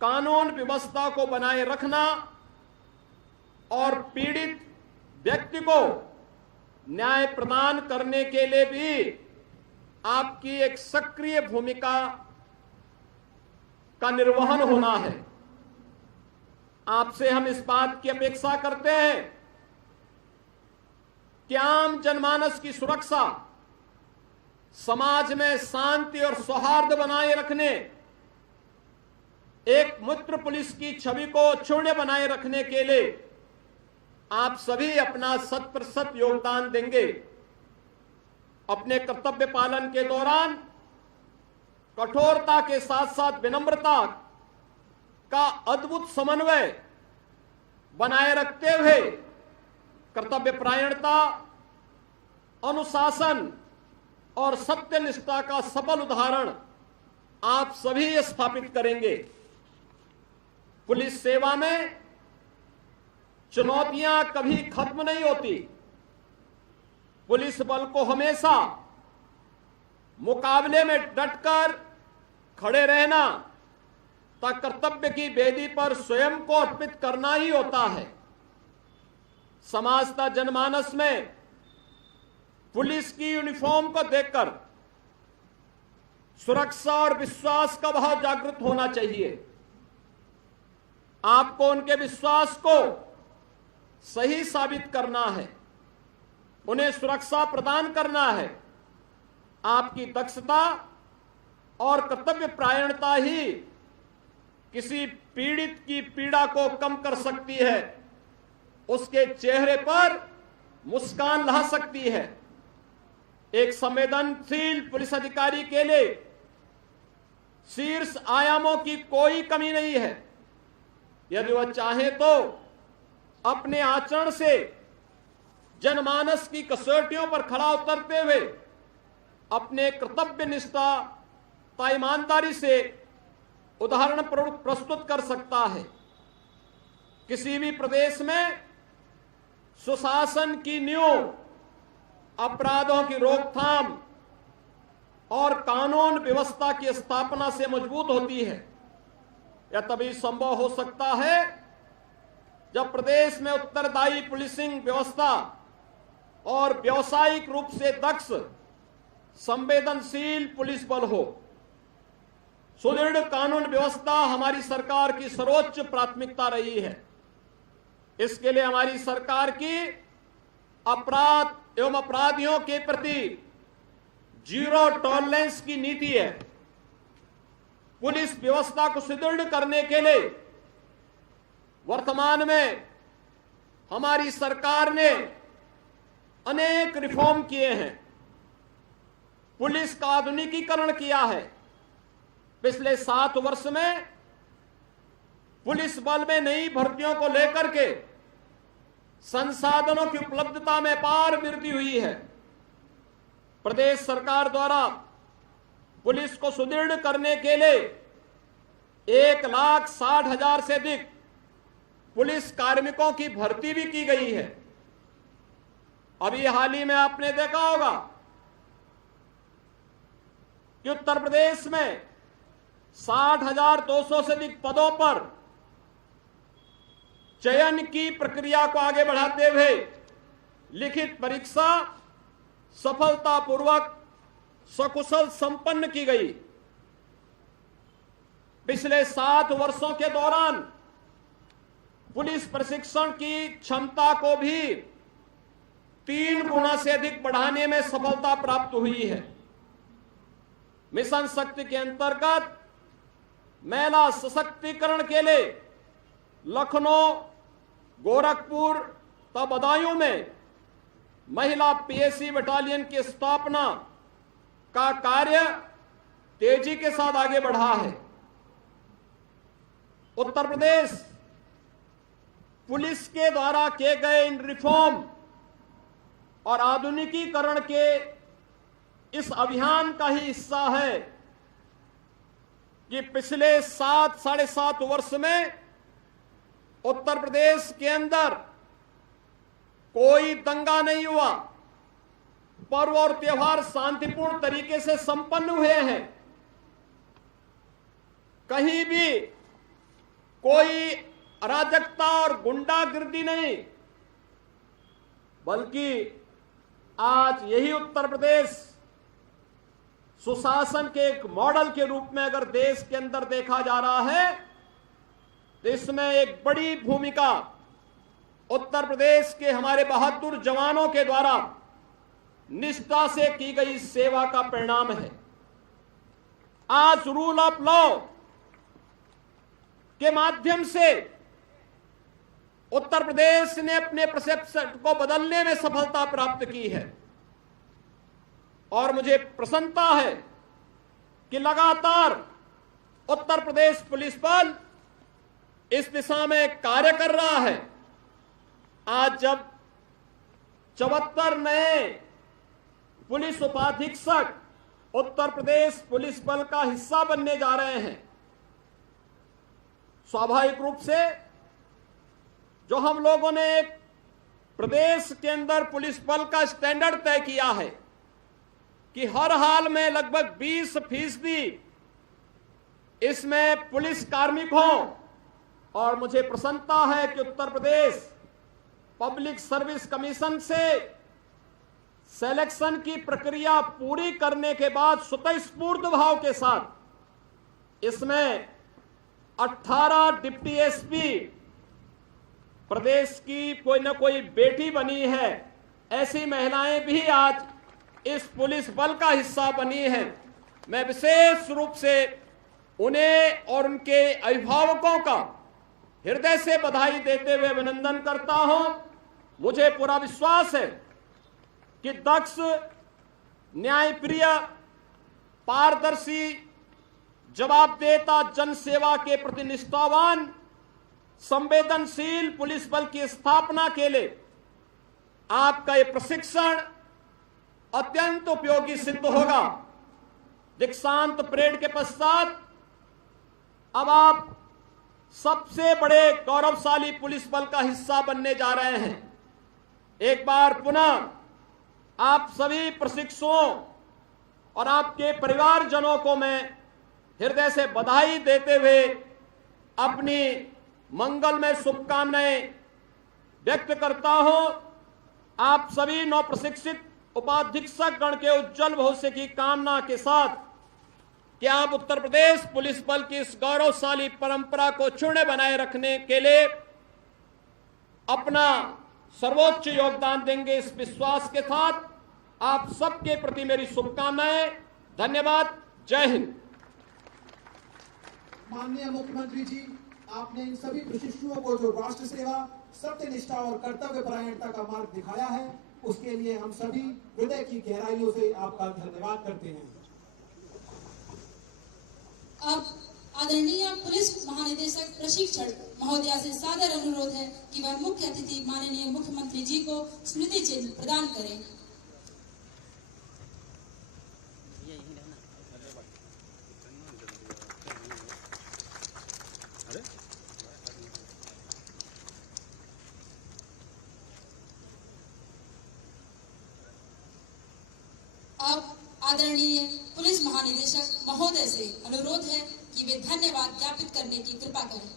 कानून व्यवस्था को बनाए रखना और पीड़ित व्यक्ति को न्याय प्रदान करने के लिए भी आपकी एक सक्रिय भूमिका का निर्वहन होना है। आपसे हम इस बात की अपेक्षा करते हैं कि आम जनमानस की सुरक्षा, समाज में शांति और सौहार्द बनाए रखने, एक मित्र पुलिस की छवि को अक्षुण्ण बनाए रखने के लिए आप सभी अपना 100% योगदान देंगे। अपने कर्तव्य पालन के दौरान कठोरता के साथ साथ विनम्रता का अद्भुत समन्वय बनाए रखते हुए कर्तव्य परायणता, अनुशासन और सत्यनिष्ठा का सफल उदाहरण आप सभी स्थापित करेंगे। पुलिस सेवा में चुनौतियां कभी खत्म नहीं होती। पुलिस बल को हमेशा मुकाबले में डटकर खड़े रहना तथा कर्तव्य की वेदी पर स्वयं को अर्पित करना ही होता है। समाज तथा जनमानस में पुलिस की यूनिफॉर्म को देखकर सुरक्षा और विश्वास का भाव जागृत होना चाहिए। आपको उनके विश्वास को सही साबित करना है, उन्हें सुरक्षा प्रदान करना है। आपकी दक्षता और कर्तव्य परायणता ही किसी पीड़ित की पीड़ा को कम कर सकती है, उसके चेहरे पर मुस्कान ला सकती है। एक संवेदनशील पुलिस अधिकारी के लिए शीर्ष आयामों की कोई कमी नहीं है। यदि वह चाहे तो अपने आचरण से जनमानस की कसौटियों पर खरा उतरते हुए अपने कर्तव्य निष्ठा व ईमानदारी से उदाहरण प्रस्तुत कर सकता है। किसी भी प्रदेश में सुशासन की नींव अपराधों की रोकथाम और कानून व्यवस्था की स्थापना से मजबूत होती है। यह तभी संभव हो सकता है जब प्रदेश में उत्तरदायी पुलिसिंग व्यवस्था और व्यावसायिक रूप से दक्ष संवेदनशील पुलिस बल हो। सुदृढ़ कानून व्यवस्था हमारी सरकार की सर्वोच्च प्राथमिकता रही है। इसके लिए हमारी सरकार की अपराध एवं अपराधियों के प्रति जीरो टॉलरेंस की नीति है। पुलिस व्यवस्था को सुदृढ़ करने के लिए वर्तमान में हमारी सरकार ने अनेक रिफॉर्म किए हैं। पुलिस का आधुनिकीकरण किया है। पिछले 7 वर्ष में पुलिस बल में नई भर्तियों को लेकर के संसाधनों की उपलब्धता में अपार वृद्धि हुई है। प्रदेश सरकार द्वारा पुलिस को सुदृढ़ करने के लिए 1,60,000 से अधिक पुलिस कार्मिकों की भर्ती भी की गई है। अभी हाल ही में आपने देखा होगा कि उत्तर प्रदेश में 60,200 से अधिक पदों पर चयन की प्रक्रिया को आगे बढ़ाते हुए लिखित परीक्षा सफलतापूर्वक सकुशल संपन्न की गई। पिछले 7 वर्षों के दौरान पुलिस प्रशिक्षण की क्षमता को भी 3 गुना से अधिक बढ़ाने में सफलता प्राप्त हुई है। मिशन शक्ति के अंतर्गत महिला सशक्तिकरण के लिए लखनऊ, गोरखपुर तथा बदायूं में महिला पीएसी बटालियन की स्थापना का कार्य तेजी के साथ आगे बढ़ा है। उत्तर प्रदेश पुलिस के द्वारा किए गए इन रिफॉर्म और आधुनिकीकरण के इस अभियान का ही हिस्सा है कि पिछले 7 साढ़े 7 वर्ष में उत्तर प्रदेश के अंदर कोई दंगा नहीं हुआ। पर्व और त्योहार शांतिपूर्ण तरीके से संपन्न हुए हैं। कहीं भी कोई अराजकता और गुंडागिर्दी नहीं, बल्कि आज यही उत्तर प्रदेश सुशासन के एक मॉडल के रूप में अगर देश के अंदर देखा जा रहा है, तो इसमें एक बड़ी भूमिका उत्तर प्रदेश के हमारे बहादुर जवानों के द्वारा निष्ठा से की गई सेवा का परिणाम है। आज रूल ऑफ लॉ के माध्यम से उत्तर प्रदेश ने अपने परसेप्शन को बदलने में सफलता प्राप्त की है और मुझे प्रसन्नता है कि लगातार उत्तर प्रदेश पुलिस बल इस दिशा में कार्य कर रहा है। आज जब 74 नए पुलिस उपाधीक्षक उत्तर प्रदेश पुलिस बल का हिस्सा बनने जा रहे हैं, स्वाभाविक रूप से जो हम लोगों ने एक प्रदेश के अंदर पुलिस बल का स्टैंडर्ड तय किया है कि हर हाल में लगभग 20% इसमें पुलिस कार्मिक हों, और मुझे प्रसन्नता है कि Uttar Pradesh public service commission से सिलेक्शन की प्रक्रिया पूरी करने के बाद स्वतःस्फूर्त भाव के साथ इसमें 18 डिप्टी एसपी प्रदेश की कोई ना कोई बेटी बनी है। ऐसी महिलाएं भी आज इस पुलिस बल का हिस्सा बनी हैं। मैं विशेष रूप से उन्हें और उनके अभिभावकों का हृदय से बधाई देते हुए अभिनंदन करता हूं। मुझे पूरा विश्वास है कि दक्ष, न्यायप्रिय, पारदर्शी, जवाबदेता, जनसेवा के प्रति निष्ठावान, संवेदनशील पुलिस बल की स्थापना के लिए आपका ये प्रशिक्षण अत्यंत उपयोगी सिद्ध होगा। दीक्षांत परेड के पश्चात अब आप सबसे बड़े गौरवशाली पुलिस बल का हिस्सा बनने जा रहे हैं। एक बार पुनः आप सभी प्रशिक्षुओं और आपके परिवारजनों को मैं हृदय से बधाई देते हुए अपनी मंगलमय शुभकामनाएं व्यक्त करता हूं। आप सभी नव प्रशिक्षित उपाधीक्षक गण के उज्जवल भविष्य की कामना के साथ कि आप उत्तर प्रदेश पुलिस बल की इस गौरवशाली परंपरा को क्षुण्ण बनाए रखने के लिए अपना सर्वोच्च योगदान देंगे, इस विश्वास के साथ आप सबके प्रति मेरी शुभकामनाएं। धन्यवाद। जय हिंद। माननीय मुख्यमंत्री जी, आपने इन सभी प्रशिक्षुओं को जो राष्ट्र सेवा, सत्यनिष्ठा और कर्तव्य परायणता का मार्ग दिखाया है, उसके लिए हम सभी हृदय की गहराइयों से आपका धन्यवाद करते हैं। अब आदरणीय पुलिस महानिदेशक प्रशिक्षण महोदया से सादर अनुरोध है कि वह मुख्य अतिथि माननीय मुख्यमंत्री जी को स्मृति चिन्ह प्रदान करें। अब आदरणीय पुलिस महानिदेशक महोदय से अनुरोध है कि वे धन्यवाद ज्ञापित करने की कृपा करें।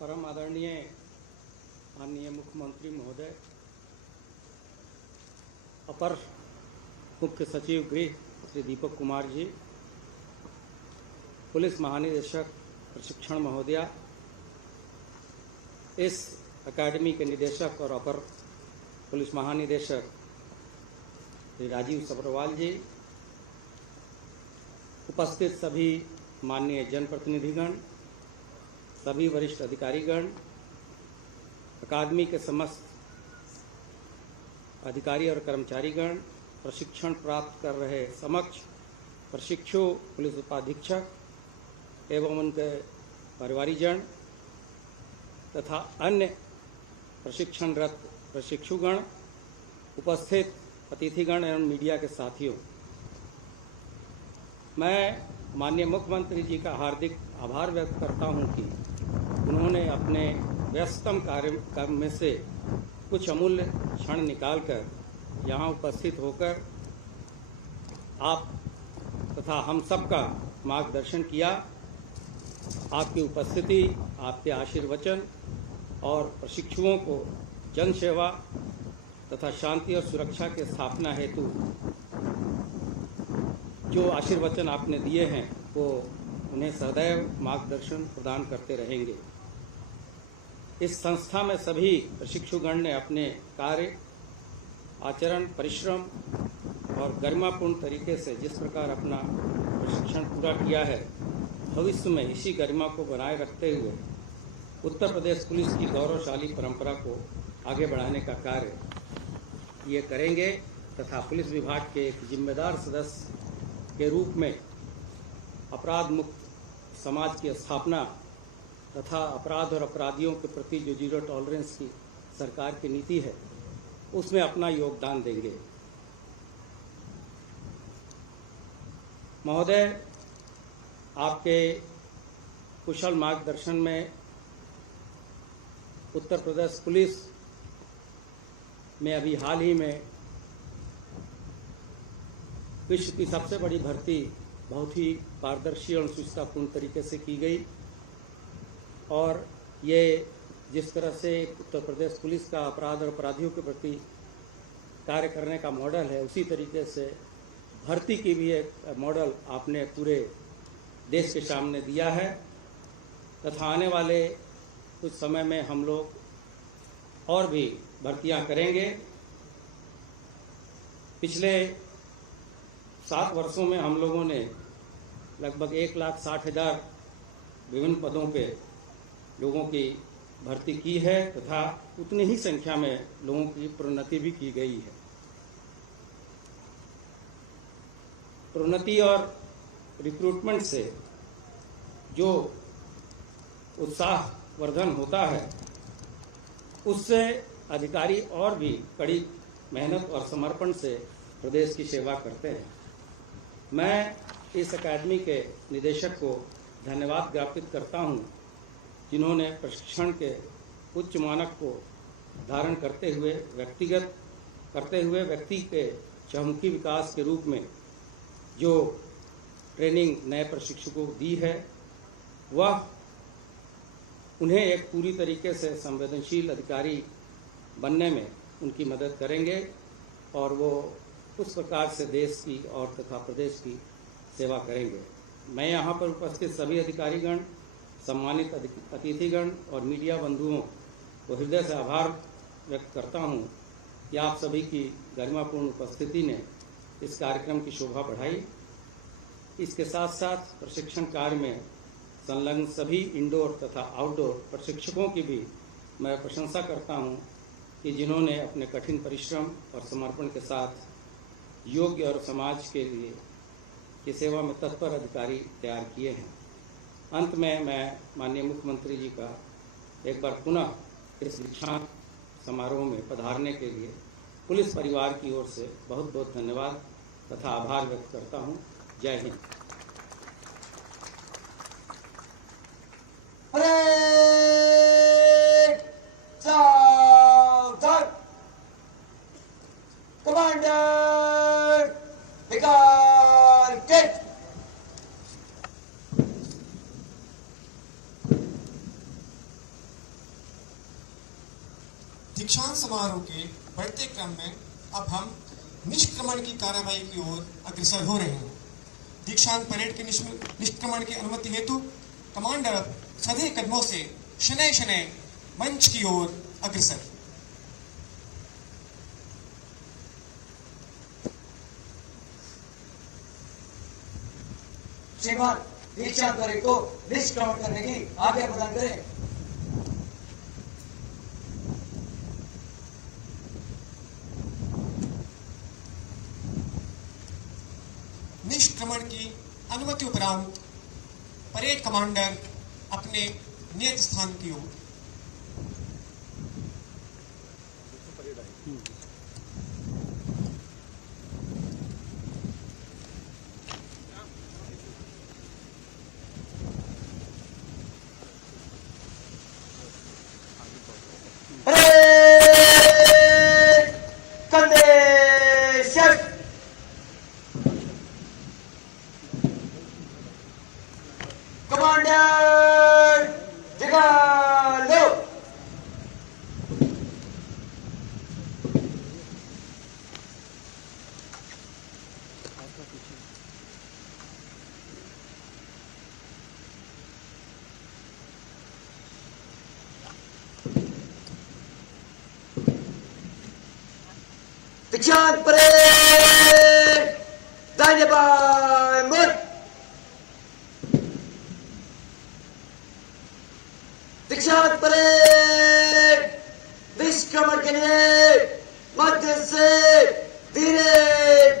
परम आदरणीय माननीय मुख्यमंत्री महोदय, अपर मुख्य सचिव गृह श्री दीपक कुमार जी, पुलिस महानिदेशक प्रशिक्षण महोदया, इस अकादमी के निदेशक और अपर पुलिस महानिदेशक श्री राजीव सब्रवाल जी, उपस्थित सभी माननीय जनप्रतिनिधिगण, सभी वरिष्ठ अधिकारीगण, अकादमी के समस्त अधिकारी और कर्मचारीगण, प्रशिक्षण प्राप्त कर रहे समक्ष प्रशिक्षु पुलिस उपाधीक्षक एवं उनके परिवारीजन तथा अन्य प्रशिक्षणरत प्रशिक्षुगण, उपस्थित अतिथिगण एवं मीडिया के साथियों, मैं माननीय मुख्यमंत्री जी का हार्दिक आभार व्यक्त करता हूं कि उन्होंने अपने व्यस्तम कार्यक्रम में से कुछ अमूल्य क्षण निकालकर यहाँ उपस्थित होकर आप तथा हम सबका मार्गदर्शन किया। आपकी उपस्थिति, आपके आशीर्वचन और प्रशिक्षुओं को जनसेवा तथा शांति और सुरक्षा के स्थापना हेतु जो आशीर्वचन आपने दिए हैं वो उन्हें सदैव मार्गदर्शन प्रदान करते रहेंगे। इस संस्था में सभी प्रशिक्षुगण ने अपने कार्य, आचरण, परिश्रम और गरिमापूर्ण तरीके से जिस प्रकार अपना प्रशिक्षण पूरा किया है, भविष्य में इसी गरिमा को बनाए रखते हुए उत्तर प्रदेश पुलिस की गौरवशाली परंपरा को आगे बढ़ाने का कार्य ये करेंगे तथा पुलिस विभाग के एक जिम्मेदार सदस्य के रूप में अपराध मुक्त समाज की स्थापना तथा अपराध और अपराधियों के प्रति जो जीरो टॉलरेंस की सरकार की नीति है उसमें अपना योगदान देंगे। महोदय, आपके कुशल मार्गदर्शन में उत्तर प्रदेश पुलिस में अभी हाल ही में विश्व की सबसे बड़ी भर्ती बहुत ही पारदर्शी और सुचितापूर्ण तरीके से की गई और ये जिस तरह से उत्तर प्रदेश पुलिस का अपराध और अपराधियों के प्रति कार्य करने का मॉडल है, उसी तरीके से भर्ती की भी एक मॉडल आपने पूरे देश के सामने दिया है तथा आने वाले कुछ समय में हम लोग और भी भर्तियां करेंगे। पिछले 7 वर्षों में हम लोगों ने लगभग 1,60,000 विभिन्न पदों पे लोगों की भर्ती की है तथा उतनी ही संख्या में लोगों की प्रोन्नति भी की गई है। प्रोन्नति और रिक्रूटमेंट से जो उत्साहवर्धन होता है उससे अधिकारी और भी कड़ी मेहनत और समर्पण से प्रदेश की सेवा करते हैं। मैं इस अकादमी के निदेशक को धन्यवाद ज्ञापित करता हूं, जिन्होंने प्रशिक्षण के उच्च मानक को धारण करते हुए व्यक्ति के चहुमुखी विकास के रूप में जो ट्रेनिंग नए प्रशिक्षकों को दी है, वह उन्हें एक पूरी तरीके से संवेदनशील अधिकारी बनने में उनकी मदद करेंगे और वो उस प्रकार से देश की और तथा प्रदेश की सेवा करेंगे। मैं यहाँ पर उपस्थित सभी अधिकारीगण, सम्मानित अतिथिगण और मीडिया बंधुओं को हृदय से आभार व्यक्त करता हूँ कि आप सभी की गरिमापूर्ण उपस्थिति ने इस कार्यक्रम की शोभा बढ़ाई। इसके साथ साथ प्रशिक्षण कार्य में संलग्न सभी इंडोर तथा आउटडोर प्रशिक्षकों की भी मैं प्रशंसा करता हूं कि जिन्होंने अपने कठिन परिश्रम और समर्पण के साथ योग्य और समाज के लिए की सेवा में तत्पर अधिकारी तैयार किए हैं। अंत में मैं माननीय मुख्यमंत्री जी का एक बार पुनः इस दीक्षांत समारोह में पधारने के लिए पुलिस परिवार की ओर से बहुत बहुत धन्यवाद तथा आभार व्यक्त करता हूं। जय हिंद। कमांडर विकार गेट। दीक्षांत समारोह के बढ़ते क्रम में अब हम निष्क्रमण की कार्यवाही की ओर अग्रसर हो रहे हैं। दीक्षांत परेड के निष्क्रमण की अनुमति हेतु कमांडर सधे कदमों से शनय शनय मंच की ओर अग्रसर। श्रीमान, दीक्षांत परेड को निष्क्रमण करने की आज्ञा प्रदान करें। निष्क्रमण की अनुमति उपरांत परेड कमांडर अपने नियत स्थान की ओर। दीक्षांत परेड धन्यवाद। दीक्षांत परेड निष्क्रमण के लिए मध्य से धीरे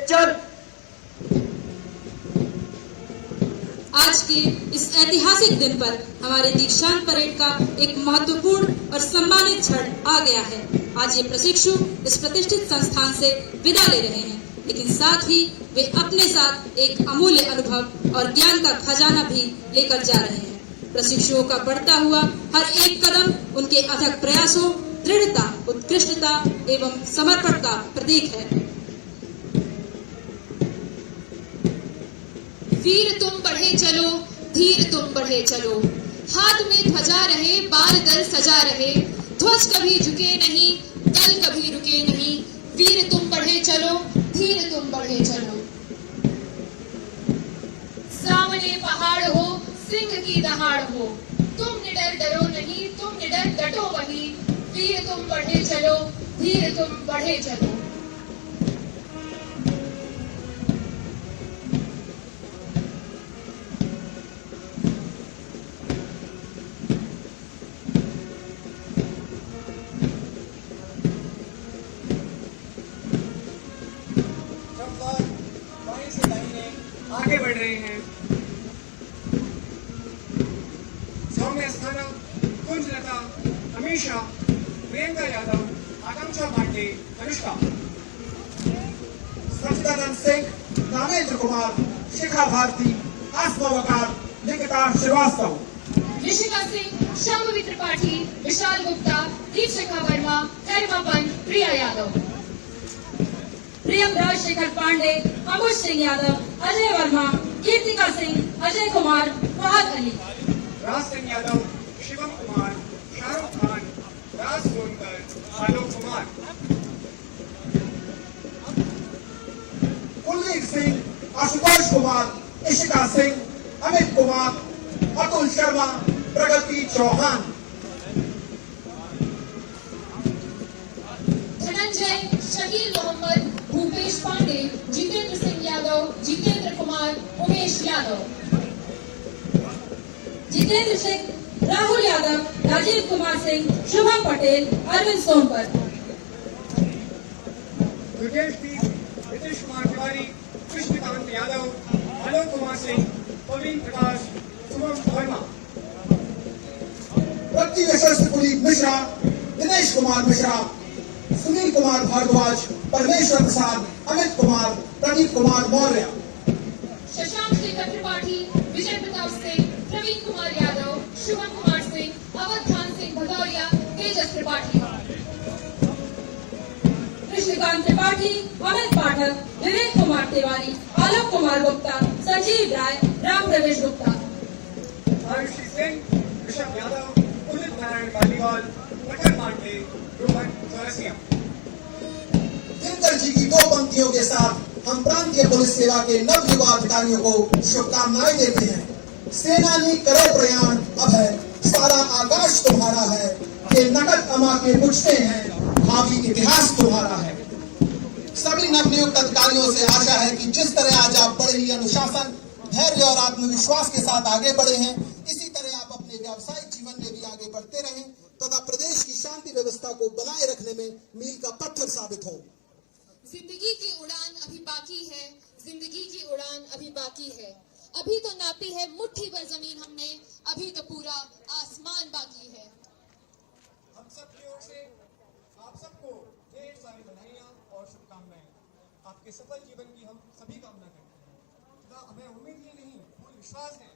चल। आज के इस ऐतिहासिक दिन पर हमारे दीक्षांत परेड का एक महत्वपूर्ण और सम्मानित क्षण आ गया है। आज ये प्रशिक्षु इस प्रतिष्ठित संस्थान से विदा ले रहे हैं, लेकिन साथ ही वे अपने साथ एक अमूल्य अनुभव और ज्ञान का खजाना भी लेकर जा रहे हैं। प्रशिक्षुओं का बढ़ता हुआ हर एक कदम उनके अथक प्रयासों, दृढ़ता, उत्कृष्टता एवं समर्पण का प्रतीक है। वीर तुम बढ़े चलो, धीर तुम बढ़े चलो, हाथ में ध्वजा रहे, बाल दल सजा रहे, ध्वज कभी झुके नहीं, दल कभी रुके नहीं, वीर तुम बढ़े चलो, धीर तुम बढ़े चलो। सामने पहाड़ हो, सिंह की दहाड़ हो, तुम निडर डरो नहीं, तुम निडर डटो वही, वीर तुम बढ़े चलो, धीर तुम बढ़े चलो। आगे बढ़ रहे हैं। सौम्य स्थाना, कुंजलता, अमीषा, प्रियंका यादव, आकांक्षा पांडे, अनुष्का, सचिदानंद सिंह, नामेंद्र कुमार, शिखा भारती, आसमा वकार, निकिता श्रीवास्तव, ऋषिका सिंह, शांभवी त्रिपाठी, विशाल गुप्ता, दीपशिखा वर्मा, गरिमा पंत, प्रिया यादव, प्रियम राजशेखर पांडे, अमुष सिंह यादव, अजय वर्मा, कीर्तिका सिंह, अजय कुमार, फहद अली, राज सिंह यादव, शिवम कुमार, शाहरुख खान, राज सोनकर, आलोक कुमार, कुलदीप सिंह, आशुतोष कुमार, इशिका सिंह, अमित कुमार, अतुल शर्मा, प्रगति चौहान, धनंजय, शकील मोहम्मद, भूपेश पांडे, जितेंद्र सिंह यादव, जितेंद्र कुमार, उमेश यादव, जितेंद्र सिंह, राहुल यादव, राजीव कुमार सिंह, शुभम पटेल, अरविंद सोनकर, दुर्गेश दीप, नीतीश कुमार तिवारी, कृष्णकांत यादव, आलोक कुमार सिंह, प्रवीण प्रकाश, सुमन वर्मा, पृथ्वी यशस्वी कुलदीप मिश्रा, दिनेश कुमार मिश्रा, सुनील कुमार भारद्वाज, परमेश्वर प्रसाद, अमित कुमार, प्रदीप कुमार मौर्य, शशांक शेखर त्रिपाठी, विजय प्रताप सिंह, प्रवीण कुमार यादव, शुभम कुमार सिंह, अवधान सिंह भदौरिया, तेजस त्रिपाठी, कृष्णकांत त्रिपाठी, अमित पाठक, विवेक कुमार तिवारी, आलोक कुमार गुप्ता, संजीव राय, राम प्रवेश गुप्ता, आयुषी सिंह, ऋषभ यादव, उदित नारायण पालीवाल, मकर पांडे, रोहन चौरसिया। दिनकर जी की दो पंक्तियों के साथ हम प्रांतीय पुलिस सेवा के नवयुवा अधिकारियों को शुभकामनाएं देते हैं। सेनानी करो प्रयाण, अब है सारा आकाश तुम्हारा है, ये नकद कमा के पूछते हैं, भावी इतिहास तुम्हारा है। सभी नवनियुक्त अधिकारियों से आशा है कि जिस तरह आज आप बड़े ही अनुशासन, धैर्य और आत्मविश्वास के साथ आगे बढ़े हैं, इसी तरह आप अपने व्यावसायिक जीवन में भी आगे बढ़ते रहें तथा प्रदेश की शांति व्यवस्था को बनाए रखने में मील का पत्थर साबित हो। जिंदगी की उड़ान अभी बाकी है, जिंदगी की उड़ान अभी बाकी है, अभी तो नापी है मुट्ठी भर जमीन हमने, अभी तो पूरा आसमान बाकी है। हम सब की ओर से आप सबको ढेर सारी बधाइयां और शुभकामनाएं। आपके सफल जीवन की हम सभी कामना करते हैं। हमें उम्मीद ये नहीं, पूर्ण विश्वास है